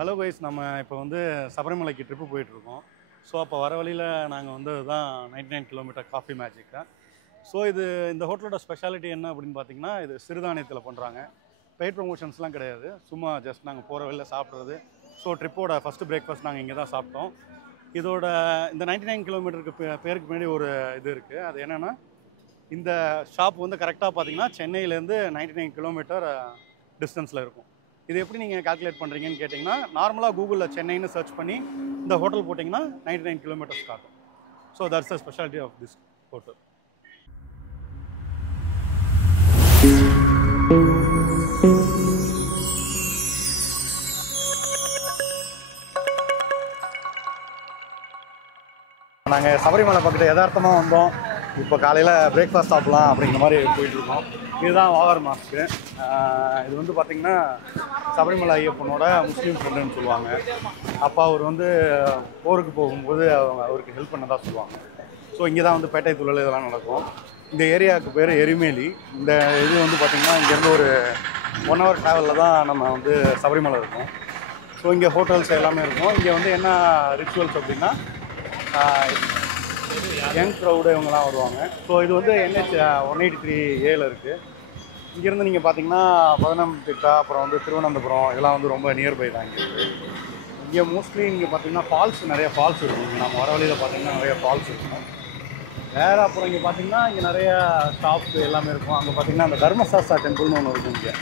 Hello guys, நம்ம இப்போ வந்து சபரிமலைக்கு ட்ரிப்பு போயிட்டுருக்கோம். ஸோ அப்போ வர வழியில் நாங்கள் வந்து தான் 99 கிலோமீட்டர் காஃபி மேஜிக் தான். ஸோ இந்த ஹோட்டலோட ஸ்பெஷாலிட்டி என்ன அப்படின்னு பார்த்தீங்கன்னா, இது சிறுதானியத்தில் பண்ணுறாங்க. பெய்ட் ப்ரொமோஷன்ஸ்லாம் கிடையாது, சும்மா ஜஸ்ட் நாங்கள் போகிற வழியில் சாப்பிட்றது. ஸோ ட்ரிப்போட ஃபஸ்ட்டு பிரேக்ஃபாஸ்ட் நாங்கள் இங்கே தான் சாப்பிட்டோம். இதோட இந்த 99 கிலோமீட்டருக்கு பேருக்கு முன்னாடி ஒரு இது இருக்குது. அது என்னென்னா, இந்த ஷாப் வந்து கரெக்டாக பார்த்தீங்கன்னா சென்னையிலேருந்து 99 கிலோமீட்டர் டிஸ்டன்ஸில் இருக்கும். இது எப்படி நீங்கள் கால்குலேட் பண்ணுறீங்கன்னு கேட்டிங்கன்னா, நார்மலாக கூகுளில் சென்னைன்னு சர்ச் பண்ணி இந்த ஹோட்டல் போட்டிங்கன்னா 99 கிலோமீட்டர்ஸ் காட்டும். So that's the speciality of this hotel. நாங்கள் சபரிமலை பக்கத்தில் யதார்த்தமாக வந்தோம். இப்போ காலையில் பிரேக்ஃபாஸ்ட் சாப்பிட்லாம் அப்படிங்கிற மாதிரி போயிட்டுருக்கோம். இதுதான் வாகர் மாஸ்க்கு. இது வந்து பார்த்திங்கன்னா சபரிமலை ஐயப்பனோட முஸ்லீம் ஃப்ரெண்டுன்னு சொல்லுவாங்க. அப்பா அவர் வந்து போருக்கு போகும்போது அவருக்கு ஹெல்ப் பண்ண தான் சொல்லுவாங்க. ஸோ இங்கே தான் வந்து பேட்டை துள்ளல் இதெல்லாம் நடக்கும். இந்த ஏரியாவுக்கு பேர் எரிமேலி. இந்த இது வந்து பார்த்திங்கன்னா இங்கேருந்து ஒரு 1 hour ட்ராவலில் தான் நம்ம வந்து சபரிமலை இருக்கும். ஸோ இங்கே ஹோட்டல்ஸ் எல்லாமே இருக்கும். இங்கே வந்து என்ன ரிச்சுவல்ஸ் அப்படின்னா, யங் க்ரௌடு இவங்கெல்லாம் வருவாங்க. ஸோ இது வந்து NH 183A இருக்குது. இங்கேருந்து நீங்கள் பார்த்தீங்கன்னா பதனம்திட்டா, அப்புறம் வந்து திருவனந்தபுரம் இதெல்லாம் வந்து ரொம்ப நியர்பை தான். இங்கே மோஸ்ட்லி இங்கே பார்த்தீங்கன்னா ஃபால்ஸ், நிறைய ஃபால்ஸ் இருக்கும். நம்ம வர வழியில் பார்த்தீங்கன்னா நிறைய ஃபால்ஸ் இருக்கும். வேறு அப்புறம் இங்கே பார்த்தீங்கன்னா இங்கே நிறைய ஷாப்ஸ் எல்லாமே இருக்கும். அங்கே பார்த்தீங்கன்னா அந்த தர்மசாஸ்தா டெம்பிள்னு ஒன்று இருக்கும். இங்கே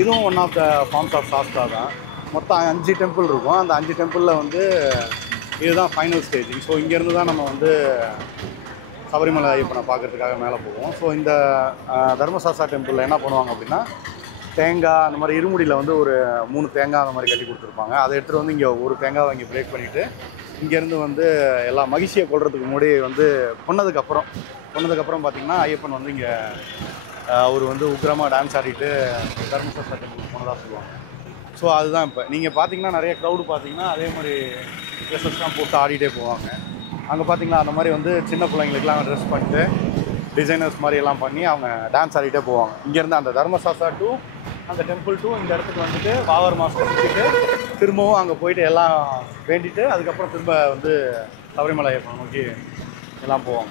இதுவும் one of the forms of Sastha தான். மொத்தம் 5 டெம்பிள் இருக்கும். அந்த 5 டெம்பிளில் வந்து இதுதான் ஃபைனல் ஸ்டேஜிங். ஸோ இங்கேருந்து தான் நம்ம வந்து சபரிமலை ஐயப்பனை பார்க்குறதுக்காக மேலே போவோம். ஸோ இந்த தர்மசாஸ்தா டெம்பிளில் என்ன பண்ணுவாங்க அப்படின்னா, தேங்காய் அந்த மாதிரி இருமுடியில் வந்து ஒரு 3 தேங்காய் அந்த மாதிரி கட்டி கொடுத்துருப்பாங்க. அதை எடுத்துகிட்டு வந்து இங்கே ஒரு தேங்காவை இங்கே பிரேக் பண்ணிவிட்டு இங்கேருந்து வந்து எல்லா மகிழ்ச்சியை கொள்றதுக்கு முன்னாடி வந்து கொன்னதுக்கப்புறம் பார்த்திங்கன்னா ஐயப்பன் வந்து இங்கே அவர் வந்து உக்கிரமாக டான்ஸ் ஆடிட்டு தர்மசாஸ்தா டெம்பிள் போனதாக சொல்லுவாங்க. ஸோ அதுதான் இப்போ நீங்கள் பார்த்தீங்கன்னா நிறைய க்ரௌடு பார்த்தீங்கன்னா அதே மாதிரி ட்ரெஸ்ஸஸ்லாம் போட்டு ஆடிட்டே போவாங்க. அங்கே பார்த்தீங்கன்னா அந்த மாதிரி வந்து சின்ன பிள்ளைங்களுக்குலாம் ட்ரெஸ் பண்ணிட்டு டிசைனர்ஸ் மாதிரி எல்லாம் பண்ணி அவங்க டான்ஸ் ஆடிட்டே போவாங்க. இங்கேருந்து அந்த தர்மசாஸ்தா டு அந்த டெம்பிள் டு இந்த இடத்துக்கு வந்துட்டு வாகர் மாஸ்க்கு சுற்றிட்டு திரும்பவும் அங்கே போயிட்டு எல்லாம் வேண்டிட்டு அதுக்கப்புறம் திரும்ப வந்து சபரிமலை ஐயப்பனை நோக்கி எல்லாம் போவாங்க.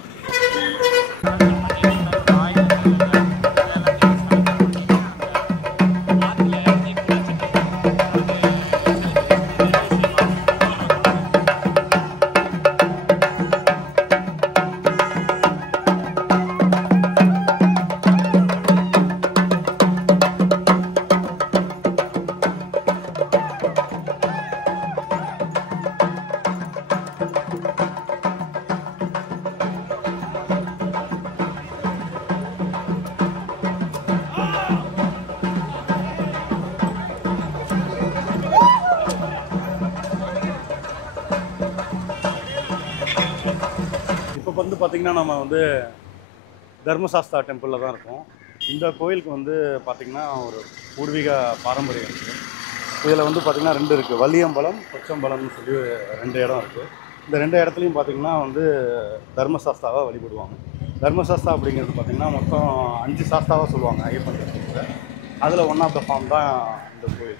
இப்போ வந்து பார்த்திங்கன்னா நம்ம வந்து தர்மசாஸ்தா டெம்பிளில் தான் இருக்கோம். இந்த கோயிலுக்கு வந்து பார்த்திங்கன்னா ஒரு பூர்வீக பாரம்பரியம் இருக்குது. இதில் வந்து பார்த்திங்கன்னா 2 இருக்குது, வள்ளியம்பலம் கொச்சம்பலம்னு சொல்லி 2 இடம் இருக்குது. இந்த 2 இடத்துலையும் பார்த்திங்கன்னா வந்து தர்மசாஸ்தாவை வழிபடுவாங்க. தர்மசாஸ்தா அப்படிங்கிறது பார்த்திங்கன்னா மொத்தம் 5 சாஸ்தாவாக சொல்லுவாங்க ஐயப்பன் டெம்பிளில். அதில் ஒன் ஆஃப் த ஃபார்ம் தான் இந்த கோயில்.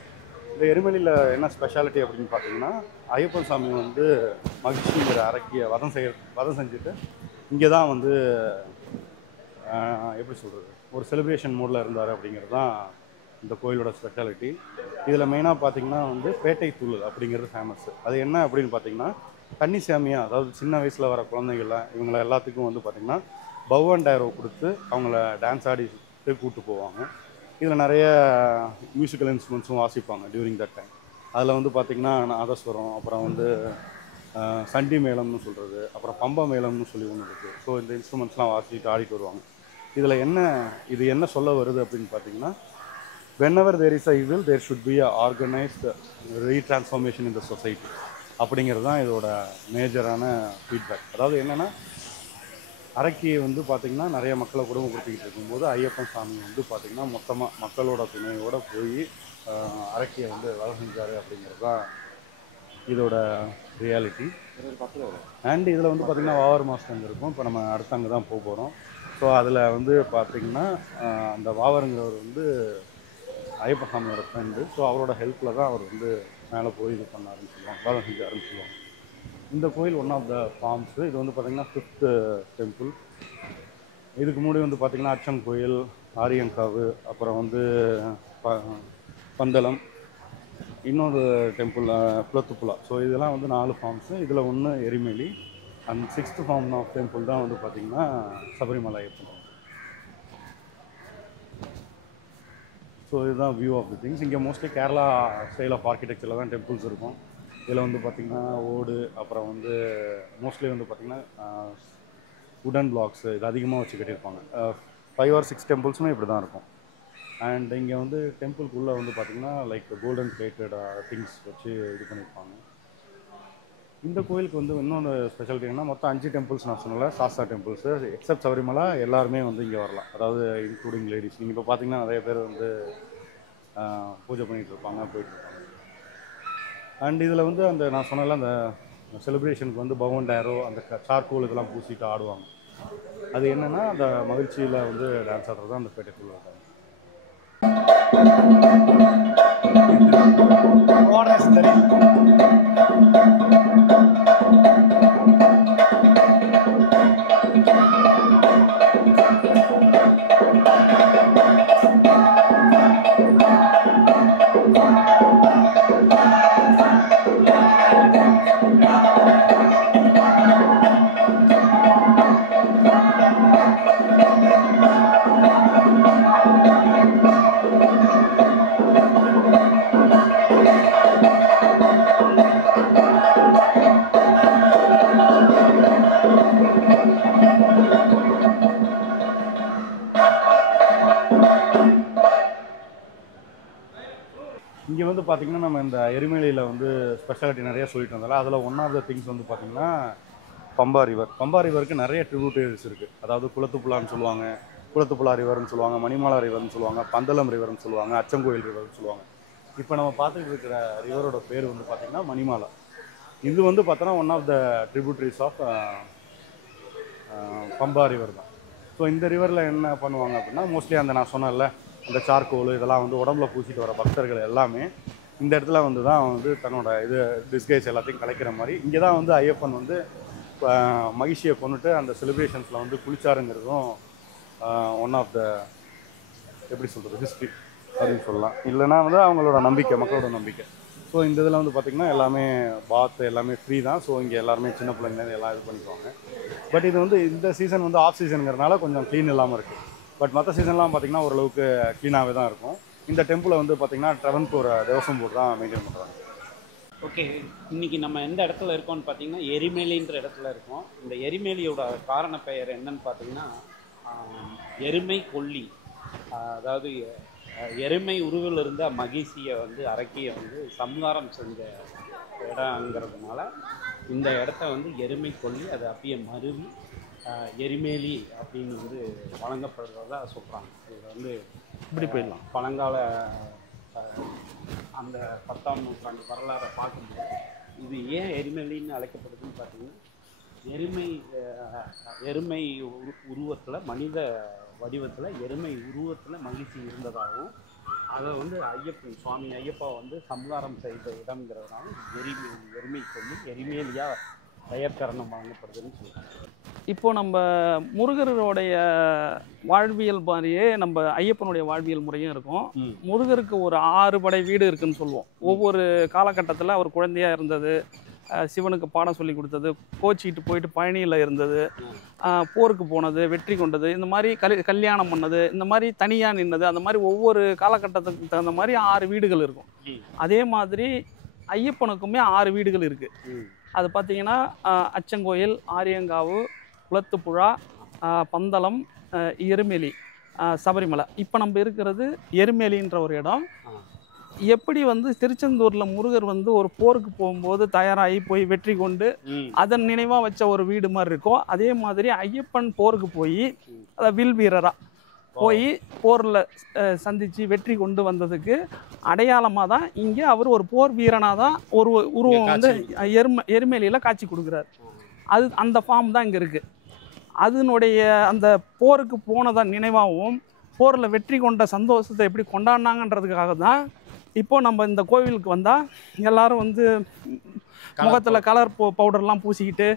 இந்த எருமெலியில் என்ன ஸ்பெஷாலிட்டி அப்படின்னு பார்த்தீங்கன்னா, ஐயப்பன் சாமி வந்து மகிழ்ச்சிங்கிற அரக்கியை வதம் செஞ்சுட்டு இங்கே தான் வந்து எப்படி சொல்கிறது, ஒரு செலிப்ரேஷன் மோடில் இருந்தார் அப்படிங்கிறது தான் இந்த கோயிலோட ஸ்பெஷாலிட்டி. இதில் மெயினாக பார்த்திங்கன்னா வந்து பேட்டை துள்ளல் அப்படிங்கிறது ஃபேமஸ்ஸு. அது என்ன அப்படின்னு பார்த்தீங்கன்னா, கன்னிசாமியாக, அதாவது சின்ன வயசில் வர குழந்தைகள்லாம் இவங்களை எல்லாத்துக்கும் வந்து பார்த்திங்கன்னா பவ் அண்ட் டேரோ கொடுத்து அவங்கள டான்ஸ் ஆடிட்டு கூப்பிட்டு போவாங்க. இதில் நிறைய மியூசிக்கல் இன்ஸ்ட்ருமெண்ட்ஸும் வாசிப்பாங்க டியூரிங் தட் டைம். அதில் வந்து பார்த்திங்கன்னா நாதஸ்வரம், அப்புறம் வந்து சண்டி மேளம்னு சொல்கிறது, அப்புறம் பம்ப மேளம்னு சொல்லி ஒன்று இருக்குது. ஸோ இந்த இன்ஸ்ட்ருமெண்ட்ஸ்லாம் வாசிச்சுட்டு ஆடிட்டு வருவாங்க. இதில் இது என்ன சொல்ல வருது அப்படின்னு பார்த்தீங்கன்னா, whenever there is a evil there should be a organized retransformation in the society அப்படிங்கிறது தான் இதோட மேஜரான ஃபீட்பேக். அதாவது என்னென்னா, அரக்கியை வந்து பார்த்திங்கன்னா நிறைய மக்களை கொடுமைப்படுத்திக்கிட்டு இருக்கும்போது ஐயப்பன் சாமி வந்து பார்த்திங்கன்னா மொத்தமாக மக்களோட துணையோடு போய் அரக்கியை வந்து வேலை செஞ்சார் அப்படிங்கிறது தான் இதோட ரியாலிட்டி. அண்ட் இதில் வந்து பார்த்திங்கன்னா வாகர் மாஸ்க்கு அங்கே இருக்கும். இப்போ நம்ம அடுத்து அங்கே தான் போக போகிறோம். ஸோ அதில் வந்து பார்த்திங்கன்னா அந்த வாகருங்கிறவர் வந்து ஐயப்பன் சாமியோட ஃப்ரெண்டு. ஸோ அவரோட ஹெல்ப்பில் தான் அவர் வந்து மேலே போய் இது பண்ண ஆரம்பிச்சிடுவாங்க, வேலை செஞ்சு ஆரம்பிச்சிடுவாங்க. இந்த கோயில் ஒன் ஆஃப் த ஃபார்ம்ஸு. இது வந்து பார்த்திங்கன்னா 5th டெம்பிள். இதுக்கு முன்னாடி வந்து பார்த்திங்கன்னா அச்சன் கோயில், ஆரியங்காவு, அப்புறம் வந்து பந்தளம், இன்னொரு டெம்பிள் குளத்துப்புழா. ஸோ இதெல்லாம் வந்து 4 ஃபார்ம்ஸு. இதில் ஒன்று Erumeli. And 6th form of temple தான் வந்து பார்த்திங்கன்னா சபரிமலை ஐயப்பன். ஸோ இதுதான் வியூ ஆஃப் தி திங்ஸ். இங்கே மோஸ்ட்லி கேரளா ஸ்டைல் ஆஃப் ஆர்கிடெக்சரில் தான் டெம்பிள்ஸ் இருக்கும். இதில் வந்து பார்த்திங்கன்னா ஓடு, அப்புறம் வந்து மோஸ்ட்லி வந்து பார்த்திங்கன்னா உடன் பிளாக்ஸு இது அதிகமாக வச்சு கட்டியிருப்பாங்க. 5 or 6 டெம்பிள்ஸுமே இப்படி தான் இருக்கும். அண்ட் இங்கே வந்து டெம்பிள்குள்ளே வந்து பார்த்திங்கன்னா லைக் கோல்டன் பிளேட்டட் திங்ஸ் வச்சு இது பண்ணியிருப்பாங்க. இந்த கோயிலுக்கு வந்து இன்னொன்று ஸ்பெஷாலிட்டி என்னன்னா, மொத்தம் 5 டெம்பிள்ஸ் நான் சொன்னல, சாஸ்தா டெம்பிள்ஸு. எக்ஸப்ட் சபரிமலை எல்லாருமே வந்து இங்கே வரலாம், அதாவது இன்க்ளூடிங் லேடிஸ். நீங்கள் இப்போ பார்த்தீங்கன்னா நிறைய பேர் வந்து பூஜை பண்ணிகிட்டு இருப்பாங்க, போயிட்டுருப்பாங்க. அண்ட் இதில் வந்து அந்த நான் சொன்னல அந்த செலிப்ரேஷனுக்கு வந்து பவன் டேரோ, அந்த சார்கோல் இதெல்லாம் பூசிட்டு ஆடுவாங்க. அது என்னென்னா அந்த மகிழ்ச்சியில் வந்து டான்ஸ் ஆடுறது தான் அந்த பேட்டைக்குள்ளே இருக்காங்க. இங்கே வந்து பார்த்திங்கன்னா நம்ம இந்த எரிமலையில் வந்து ஸ்பெஷாலிட்டி நிறைய சொல்லிட்டு வந்தாலும் அதில் ஒன் ஆஃப் த திங்ஸ் வந்து பார்த்திங்கன்னா பம்பா ரிவர். பம்பா ரிவருக்கு நிறைய ட்ரிபியூட்டரிஸ் இருக்குது. அதாவது குளத்துப்புழான்னு சொல்லுவாங்க, குளத்துப்புழா ரிவர்னு சொல்லுவாங்க, மணிமாலா ரிவர்னு சொல்லுவாங்க, பந்தளம் ரிவர்னு சொல்லுவாங்க, அச்சங்கோயில் ரிவர்னு சொல்லுவாங்க. இப்போ நம்ம பார்த்துக்கிட்டு இருக்கிற ரிவரோட பேர் வந்து பார்த்திங்கன்னா மணிமாலா. இது வந்து பார்த்தோன்னா one of the tributaries of Pamba river தான். ஸோ இந்த ரிவரில் என்ன பண்ணுவாங்க அப்படின்னா, மோஸ்ட்லி அந்த நான் சொன்னேன்ல அந்த சார்கோல் இதெல்லாம் வந்து உடம்புல பூசிட்டு வர பக்தர்கள் எல்லாமே இந்த இடத்துல வந்து தான் வந்து தன்னோட இது டிஸ்கைஸ் எல்லாத்தையும் கலைக்கிற மாதிரி இங்கே தான் வந்து ஐயப்பன் வந்து மகிழ்ச்சியை கொண்டுட்டு அந்த செலிப்ரேஷன்ஸில் வந்து குளிச்சாருங்கிறதும் ஒன் ஆஃப் த எப்படி சொல்கிறது ஹிஸ்ட்ரி அப்படின்னு சொல்லலாம். இல்லைனா வந்து அவங்களோட நம்பிக்கை, மக்களோட நம்பிக்கை. ஸோ இந்த இதில் வந்து பார்த்திங்கன்னா எல்லாமே பாத் எல்லாமே ஃப்ரீ தான். ஸோ இங்கே எல்லாருமே சின்ன பிள்ளைங்க எல்லாம் இது பண்ணிக்குவாங்க. பட் இது வந்து இந்த சீசன் வந்து ஆஃப் சீசனுங்கிறதுனால கொஞ்சம் க்ளீன் இல்லாமல் இருக்குது. பட் மற்ற சீசன்லாம் பார்த்திங்கன்னா ஓரளவுக்கு க்ளீனாகவே தான் இருக்கும். இந்த டெம்பிளை வந்து பார்த்திங்கன்னா ட்ரெவன்கோர் தேவசம் போர்டு தான் மெயின்டைன் பண்ணுறாங்க. ஓகே, இன்றைக்கி நம்ம எந்த இடத்துல இருக்கோம்னு பார்த்தீங்கன்னா எரிமேலின்ற இடத்துல இருக்கோம். இந்த எரிமேலியோட காரண பெயர் என்னன்னு பார்த்தீங்கன்னா எருமை கொல்லி. அதாவது எருமை உருவில் இருந்த மகிழ்ச்சியை வந்து அரக்கியை வந்து சம்ஹாரம் செஞ்ச இடங்கிறதுனால இந்த இடத்த வந்து எருமை கொல்லி, அது அப்படியே மருவி எரிமேலி அப்படின்னு வந்து வழங்கப்படுறதா சொல்கிறாங்க. இதில் வந்து இப்படி போயிடலாம். பழங்கால அந்த 10ஆம் நூற்றாண்டு வரலாறை பார்க்கும்போது இது ஏன் எரிமேலின்னு அழைக்கப்படுதுன்னு பார்த்தீங்கன்னா, எருமை உருவத்தில், மனித வடிவத்தில் எருமை உருவத்தில் மகிழ்ச்சி இருந்ததாகவும் அதை வந்து ஐயப்பன் சுவாமி ஐயப்பா வந்து சம்ஹாரம் செய்த இடம்ங்கிறதுனால எருமை கொல்லி எரிமேலியாக பெயர்கரணம் வழங்கப்படுதுன்னு சொல்லுவாங்க. இப்போ நம்ம முருகருடைய வாழ்வியல் மாதிரியே நம்ம ஐயப்பனுடைய வாழ்வியல் முறையும் இருக்கும். முருகருக்கு ஒரு 6 படை வீடு இருக்குன்னு சொல்லுவோம். ஒவ்வொரு காலகட்டத்தில் அவர் குழந்தையாக இருந்தது, சிவனுக்கு பாடம் சொல்லி கொடுத்தது, கோச்சிக்கிட்டு போயிட்டு பழனியில் இருந்தது, போருக்கு போனது, வெற்றி கொண்டது, இந்த மாதிரி கல்யாணம் பண்ணது, இந்த மாதிரி தனியாக நின்னது, அந்த மாதிரி ஒவ்வொரு காலகட்டத்துக்கு தகுந்த மாதிரி 6 வீடுகள் இருக்கும். அதே மாதிரி ஐயப்பனுக்குமே 6 வீடுகள் இருக்குது. அது பார்த்திங்கன்னா அச்சங்கோயில், ஆரியங்காவு, குளத்துப்புழா, பந்தளம், எருமேலி, சபரிமலை. இப்போ நம்ம இருக்கிறது எருமேலின்ற ஒரு இடம். எப்படி வந்து திருச்செந்தூரில் முருகர் வந்து ஒரு போருக்கு போகும்போது தயாராகி போய் வெற்றி கொண்டு அதன் நினைவாக வச்ச ஒரு வீடு மாதிரி இருக்கும், அதே மாதிரி ஐயப்பன் போருக்கு போய் அதை வில் வீரராக போய் போரில் சந்தித்து வெற்றி கொண்டு வந்ததுக்கு அடையாளமாக தான் இங்கே அவர் ஒரு போர் வீரனாக தான் ஒரு உருவம் வந்து எருமேலியில் காட்சி கொடுக்குறாரு. அது அந்த ஃபார்ம் தான் இங்கே இருக்குது. அதனுடைய அந்த போருக்கு போனதான் நினைவாகவும் போரில் வெற்றி கொண்ட சந்தோஷத்தை எப்படி கொண்டாடினாங்கன்றதுக்காக தான் இப்போ நம்ம இந்த கோவிலுக்கு வந்தால் எல்லாரும் வந்து முகத்தில் கலர் பவுடர்லாம் பூசிக்கிட்டு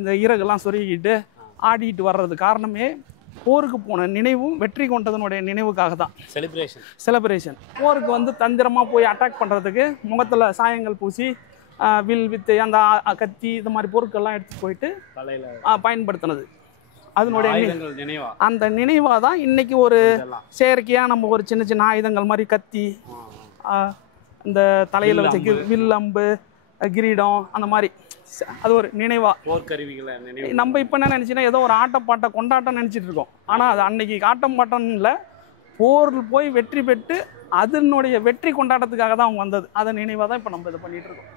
இந்த இறகுலாம் சொருகிக்கிட்டு ஆடிட்டு வர்றது காரணமே போருக்கு போன நினைவும் வெற்றி கொண்டதனுடைய நினைவுக்காக தான். செலிப்ரேஷன். போருக்கு வந்து தந்திரமாக போய் அட்டாக் பண்ணுறதுக்கு முகத்தில் சாயங்கள் பூசி வில் வித்து அந்த கத்தி இது மாதிரி பொருட்கள்லாம் எடுத்து போயிட்டு பயன்படுத்தினது. அதனுடைய அந்த நினைவாக தான் இன்னைக்கு ஒரு செயற்கையாக நம்ம ஒரு சின்ன சின்ன ஆயுதங்கள் மாதிரி கத்தி, இந்த தலையில் வச்ச வில், அம்பு, கிரீடம், அந்த மாதிரி அது ஒரு நினைவா போர்க்கருவிகளை நம்ம இப்போ என்ன நினச்சின்னா ஏதோ ஒரு ஆட்டப்பாட்ட கொண்டாட்டம் நினச்சிட்டு இருக்கோம். ஆனால் அது அன்னைக்கு ஆட்டம் பாட்டம் இல்லை, போரில் போய் வெற்றி பெற்று அதனுடைய வெற்றி கொண்டாட்டத்துக்காக தான் அவங்க வந்தது. அதை நினைவாக தான் இப்போ நம்ம இதை பண்ணிட்டு இருக்கோம்.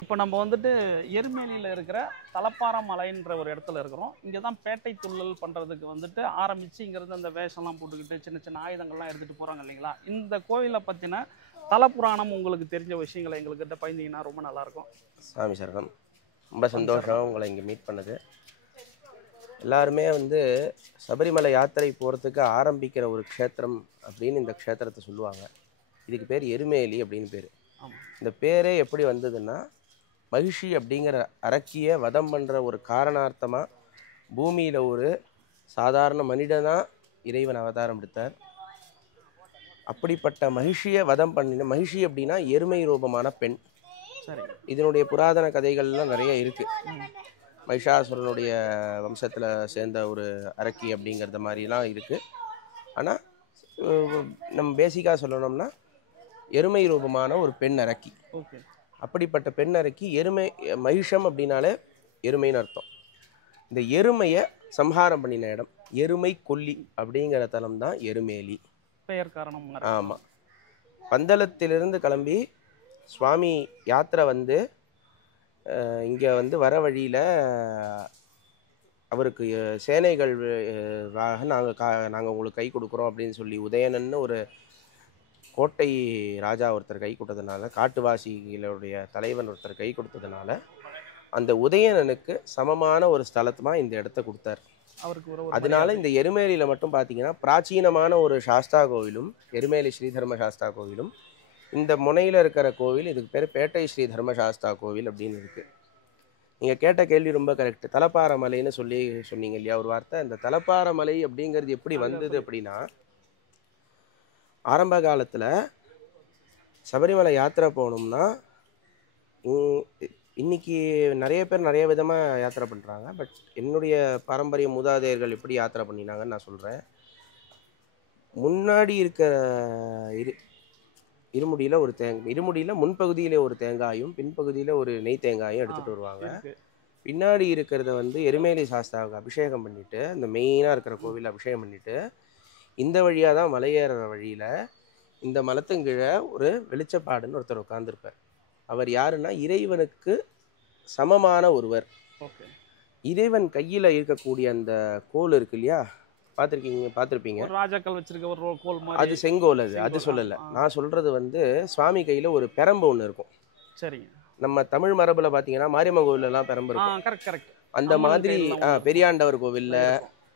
இப்போ நம்ம வந்துட்டு எருமேலியில் இருக்கிற தலப்பாறை மலைன்ற ஒரு இடத்துல இருக்கிறோம். இங்கே தான் பேட்டை துள்ளல் பண்ணுறதுக்கு வந்துட்டு ஆரம்பித்து இங்கேருந்து அந்த வேஷம்லாம் போட்டுக்கிட்டு சின்ன சின்ன ஆயுதங்கள்லாம் எடுத்துகிட்டு போகிறாங்க இல்லைங்களா. இந்த கோவிலை பற்றின தலப்புராணம் உங்களுக்கு தெரிஞ்ச விஷயங்களை எங்கள்கிட்ட பயந்தீங்கன்னா ரொம்ப நல்லாயிருக்கும். சாமி சரணம். ரொம்ப சந்தோஷம் உங்களை இங்கே மீட் பண்ணது. எல்லாருமே வந்து சபரிமலை யாத்திரை போகிறதுக்கு ஆரம்பிக்கிற ஒரு க்ஷேத்திரம் அப்படின்னு இந்த க்ஷேத்திரத்தை சொல்லுவாங்க. இதுக்கு பேர் எருமேலி அப்படின்னு பேர். இந்த பேரே எப்படி வந்ததுன்னா, மகிஷி அப்படிங்கிற அரக்கியை வதம் பண்ணுற ஒரு காரணார்த்தமாக பூமியில் ஒரு சாதாரண மனிதனாக இறைவன் அவதாரம் எடுத்தார். அப்படிப்பட்ட மகிஷியை வதம் பண்ணின, மகிஷி அப்படின்னா எருமை ரூபமான பெண். சரி, இதனுடைய புராதன கதைகள்லாம் நிறைய இருக்குது. மகிஷாசுரனுடைய வம்சத்தில் சேர்ந்த ஒரு அரக்கி அப்படிங்கிறத மாதிரிலாம் இருக்குது. ஆனால் நம்ம பேசிக்காக சொல்லணும்னா எருமை ரூபமான ஒரு பெண் அரக்கி. ஓகே. அப்படிப்பட்ட பெண் அரக்கி எருமை, மகிஷம் அப்படின்னாலே எருமைன்னு அர்த்தம். இந்த எருமையை சம்ஹாரம் பண்ணின இடம் எருமை கொல்லி அப்படிங்கிற தலம் தான் எருமேலி. பெயர் காரணம். ஆமாம். பந்தளத்திலிருந்து கிளம்பி சுவாமி யாத்திரை வந்து இங்கே வந்து வர வழியில் அவருக்கு சேனைகள் நாங்கள் உங்களுக்கு கை கொடுக்குறோம் அப்படின்னு சொல்லி உதயணன்னு ஒரு கோட்டை ராஜா ஒருத்தர் கை கொடுத்ததுனால, காட்டுவாசிகளுடைய தலைவன் ஒருத்தர் கை கொடுத்ததுனால அந்த உதயணனுக்கு சமமான ஒரு ஸ்தலத்துமாக இந்த இடத்த கொடுத்தார் அவருக்கு. அதனால இந்த எருமேலியில் மட்டும் பார்த்தீங்கன்னா பிராச்சீனமான ஒரு சாஸ்தா கோவிலும், எருமேலி ஸ்ரீ தர்ம சாஸ்தா கோவிலும், இந்த முனையில் இருக்கிற கோவில் இதுக்கு பேர் பேட்டை ஸ்ரீ தர்ம சாஸ்தா கோவில் அப்படின்னு இருக்குது. நீங்கள் கேட்ட கேள்வி ரொம்ப கரெக்ட். தலப்பாறை மலைன்னு சொன்னீங்க இல்லையா ஒரு வார்த்தை. அந்த தலப்பாறை மலை அப்படிங்கிறது எப்படி வந்தது அப்படின்னா, ஆரம்ப காலத்தில் சபரிமலை யாத்திரை போகணும்னா இன்னைக்கு நிறைய பேர் நிறைய விதமாக யாத்திரை பண்ணுறாங்க. பட் என்னுடைய பாரம்பரிய மூதாதையர்கள் எப்படி யாத்திரை பண்ணினாங்கன்னு நான் சொல்கிறேன். முன்னாடி இருக்கிற இருமுடியில் ஒரு இருமுடியில் முன்பகுதியில் ஒரு தேங்காயும் பின்பகுதியில் ஒரு நெய் தேங்காயும் எடுத்துகிட்டு வருவாங்க. பின்னாடி இருக்கிறத வந்து எருமேலி சாஸ்தாவுக்கு அபிஷேகம் பண்ணிவிட்டு, இந்த மெயினாக இருக்கிற கோவில் அபிஷேகம் பண்ணிவிட்டு, இந்த வழியாக தான் மலையேற வழியில் இந்த மலத்துங்கீழே ஒரு வெளிச்சப்பாடுன்னு ஒருத்தர் உட்காந்துருப்பார். அவர் யாருன்னா இறைவனுக்கு சமமான ஒருவர். இறைவன் கையில் இருக்கக்கூடிய அந்த கோல் இருக்கு இல்லையா, பார்த்துருப்பீங்க. ராஜாக்கள் வச்சிருக்க ஒரு கோல் மாதிரி. அது செங்கோல். அது சொல்லலை, நான் சொல்கிறது வந்து சுவாமி கையில் ஒரு பெரம்பு ஒன்று இருக்கும். சரிங்க. நம்ம தமிழ் மரபில் பார்த்தீங்கன்னா மாரியம்மன் கோவிலெல்லாம் பெரம்பு இருக்கும். கரெக்ட். அந்த மாதிரி பெரியாண்டவர் கோவிலில்,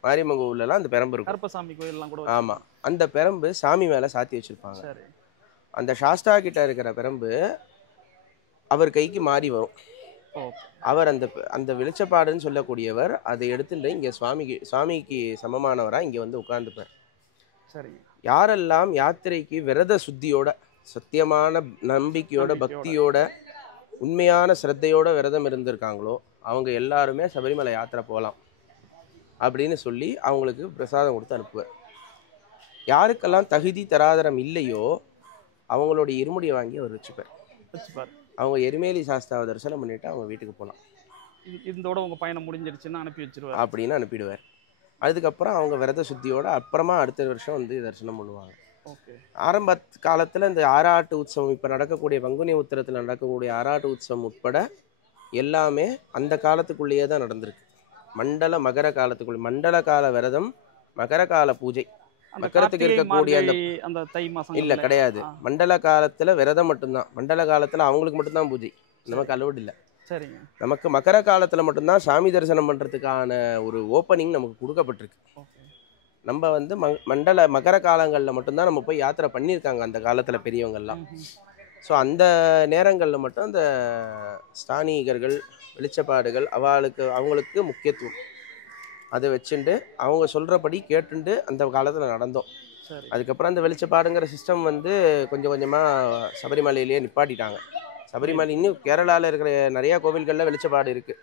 மாரியம்மன் கோவிலெல்லாம் அந்த பெரம்பு இருக்கும். கருப்பசாமி கோவிலெல்லாம் கூட. ஆமாம். அந்த பெரம்பு சாமி மேலே சாத்தி வச்சுருப்பாங்க. அந்த சாஸ்தா கிட்ட இருக்கிற பெரம்பு அவர் கைக்கு மாறி வரும். அவர் அந்த வெளிச்சப்பாடுன்னு சொல்லக்கூடியவர் அதை எடுத்துட்டு இங்கே சுவாமிக்கு சமமானவராக இங்கே வந்து உட்கார்ந்துப்பார். சரி. யாரெல்லாம் யாத்திரைக்கு விரத சுத்தியோட, சத்தியமான நம்பிக்கையோட, பக்தியோட, உண்மையான சிரத்தையோட விரதம் இருந்திருக்காங்களோ அவங்க எல்லாருமே சபரிமலை யாத்திரை போகலாம் அப்படின்னு சொல்லி அவங்களுக்கு பிரசாதம் கொடுத்து அனுப்புவார். யாருக்கெல்லாம் தகுதி தராதரம் இல்லையோ அவங்களுடைய இருமுடியை வாங்கி அவர் வச்சுப்பார். அவங்க எருமேலி சாஸ்தாவை தரிசனம் பண்ணிட்டு அவங்க வீட்டுக்கு போகலாம். இதோட உங்கள் பயணம் முடிஞ்சிருச்சுன்னு அனுப்பி வச்சிருவார் அப்படின்னு அனுப்பிடுவார். அதுக்கப்புறம் அவங்க விரத சுத்தியோட அப்புறமா அடுத்த வருஷம் வந்து தரிசனம் பண்ணுவாங்க. ஆரம்ப காலத்தில் இந்த ஆராட்டு உற்சவம், இப்போ நடக்கக்கூடிய பங்குனி உத்திரத்தில் நடக்கக்கூடிய ஆராட்டு உற்சவம் உட்பட எல்லாமே அந்த காலத்துக்குள்ளேயே தான் நடந்திருக்கு. மண்டல மகர காலத்துக்குள் மண்டல கால விரதம், மகர கால பூஜை. அந்த மக்கரத்துக்கு கார்த்திகை, இருக்கக்கூடிய அந்த மார்கழி, அந்த தை மாசம் இல்லை கிடையாது. மண்டல காலத்தில் விரதம் மட்டும்தான். மண்டல காலத்தில் அவங்களுக்கு மட்டும்தான் பூஜை, நமக்கு அலோடு இல்லை. சரிங்க. நமக்கு மகர காலத்தில் மட்டும்தான் சாமி தரிசனம் பண்ணுறதுக்கான ஒரு ஓப்பனிங் நமக்கு கொடுக்கப்பட்டிருக்கு. நம்ம வந்து மண்டல மகர காலங்களில் மட்டும்தான் நம்ம போய் யாத்திரை பண்ணியிருக்காங்க அந்த காலத்தில் பெரியவங்கள்லாம். ஸோ அந்த நேரங்களில் மட்டும் அந்த ஸ்தானிகர்கள், வெளிச்சப்பாடுகள் அவங்களுக்கு முக்கியத்துவம். அதை வச்சுட்டு அவங்க சொல்கிறபடி கேட்டுண்டு அந்த காலத்தில் நடந்தோம். அதுக்கப்புறம் அந்த வெளிச்சப்பாடுங்கிற சிஸ்டம் வந்து கொஞ்சம் கொஞ்சமாக சபரிமலையிலேயே நிப்பாட்டிட்டாங்க. சபரிமலை இன்னும் கேரளாவில் இருக்கிற நிறையா கோவில்களில் வெளிச்சப்பாடு இருக்குது.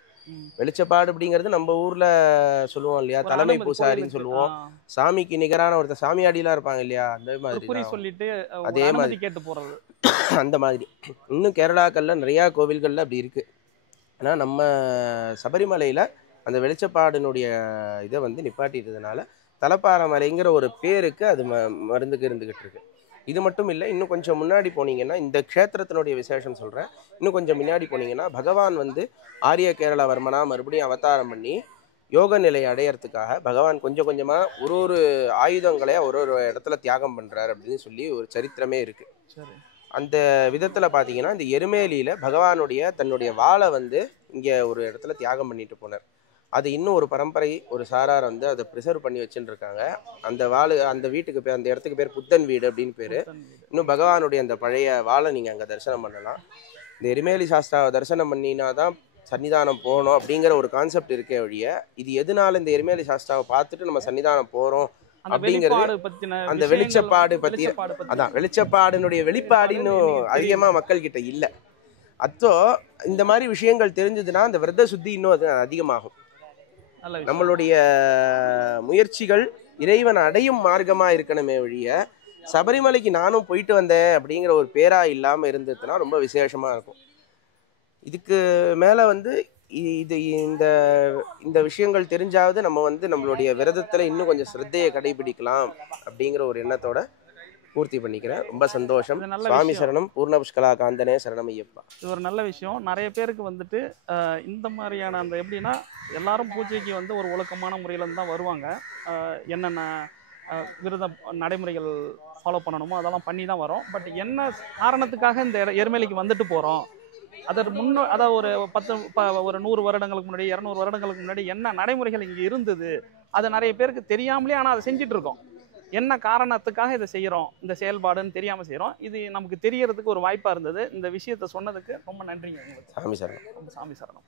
வெளிச்சப்பாடு அப்படிங்கிறது நம்ம ஊரில் சொல்லுவோம் இல்லையா, தலைமை பூசாரின்னு சொல்லுவோம். சாமிக்கு நிகரான ஒருத்தர் சாமியாடிலாம் இருப்பாங்க இல்லையா, அந்த மாதிரி சொல்லிட்டு அதே மாதிரி கேட்டு போகிறது அந்த மாதிரி இன்னும் கேரளாக்களில் நிறையா கோவில்களில் அப்படி இருக்குது. ஆனால் நம்ம சபரிமலையில் அந்த வெளிச்சப்பாடினுடைய இதை வந்து நிப்பாட்டிட்டதுனால தலப்பாரமலைங்கிற ஒரு பேருக்கு அது மருந்துக்கு இருந்துக்கிட்டு இருக்கு. இது மட்டும் இல்லை, இன்னும் கொஞ்சம் முன்னாடி போனீங்கன்னா இந்த க்ஷேத்திரத்தினுடைய விசேஷம் சொல்கிறேன். இன்னும் கொஞ்சம் முன்னாடி போனீங்கன்னா பகவான் வந்து ஆரிய கேரளவர்மனா மறுபடியும் அவதாரம் பண்ணி யோக நிலையை அடையிறதுக்காக பகவான் கொஞ்சம் கொஞ்சமாக ஒரு ஆயுதங்களை ஒரு இடத்துல தியாகம் பண்ணுறாரு அப்படின்னு சொல்லி ஒரு சரித்திரமே இருக்குது. அந்த விதத்தில் பார்த்தீங்கன்னா இந்த எருமேலியில் பகவானுடைய தன்னுடைய வாளை வந்து இங்கே ஒரு இடத்துல தியாகம் பண்ணிட்டு போனார். அது இன்னும் ஒரு பரம்பரை, ஒரு சாரார் வந்து அதை ப்ரிசர்வ் பண்ணி வச்சுட்டு இருக்காங்க. அந்த வாள், அந்த வீட்டுக்கு பேர், அந்த இடத்துக்கு பேர் புத்தன் வீடு அப்படின்னு பேர். இன்னும் பகவானுடைய அந்த பழைய வாளை நீங்கள் அங்கே தரிசனம் பண்ணலாம். இந்த எருமேலி சாஸ்தாவை தரிசனம் பண்ணினா தான் சன்னிதானம் போகணும் அப்படிங்கிற ஒரு கான்செப்ட் இருக்கே வழிய, இது எதனால இந்த எருமேலி சாஸ்தாவை பார்த்துட்டு நம்ம சன்னிதானம் போகிறோம் அப்படிங்கிறது அந்த வெளிச்சப்பாடு பற்றி, அதான் வெளிச்சப்பாடினுடைய வெளிப்பாடுன்னு அதிகமாக மக்கள் கிட்ட இல்லை. அத்தோ இந்த மாதிரி விஷயங்கள் தெரிஞ்சதுன்னா அந்த விரத சுத்தி இன்னும் அது அதிகமாகும். நம்மளுடைய முயற்சிகள் இறைவன் அடையும் மார்க்கமா இருக்கணுமே வழிய சபரிமலைக்கு நானும் போயிட்டு வந்தேன் அப்படிங்கிற ஒரு பேரா இல்லாமல் இருந்ததுன்னா ரொம்ப விசேஷமா இருக்கும். இதுக்கு மேலே வந்து இந்த விஷயங்கள் தெரிஞ்சாவது நம்ம வந்து நம்மளுடைய விரதத்தில் இன்னும் கொஞ்சம் ஸ்ரத்தையை கடைபிடிக்கலாம் அப்படிங்கிற ஒரு எண்ணத்தோட பூர்த்தி பண்ணிக்கிறேன். ரொம்ப சந்தோஷம். சுவாமி சரணம். பூர்ண புஷ்கலா காந்தனே சரணம் ஐயப்பா. இது ஒரு நல்ல விஷயம். நிறைய பேருக்கு வந்துட்டு இந்த மாதிரியான அந்த எப்படின்னா எல்லாரும் பூஜைக்கு வந்து ஒரு ஒழுக்கமான முறையில் தான் வருவாங்க. என்னென்ன விரத நடைமுறைகள் ஃபாலோ பண்ணணுமோ அதெல்லாம் பண்ணி தான் வரோம். பட் என்ன காரணத்துக்காக இந்த எருமேலிக்கு வந்துட்டு போகிறோம், அதாவது ஒரு 100 வருடங்களுக்கு முன்னாடி 200 வருடங்களுக்கு முன்னாடி என்ன நடைமுறைகள் இங்கே இருந்தது அது நிறைய பேருக்கு தெரியாமலே ஆனால் அதை செஞ்சுட்டு இருக்கோம். என்ன காரணத்துக்காக இதை செய்கிறோம், இந்த செயல்பாடுன்னு தெரியாமல் செய்கிறோம். இது நமக்கு தெரியறதுக்கு ஒரு வாய்ப்பாக இருந்தது. இந்த விஷயத்த சொன்னதுக்கு ரொம்ப நன்றிங்க உங்களுக்கு. சாமி சரணம். சாமி சரணம்.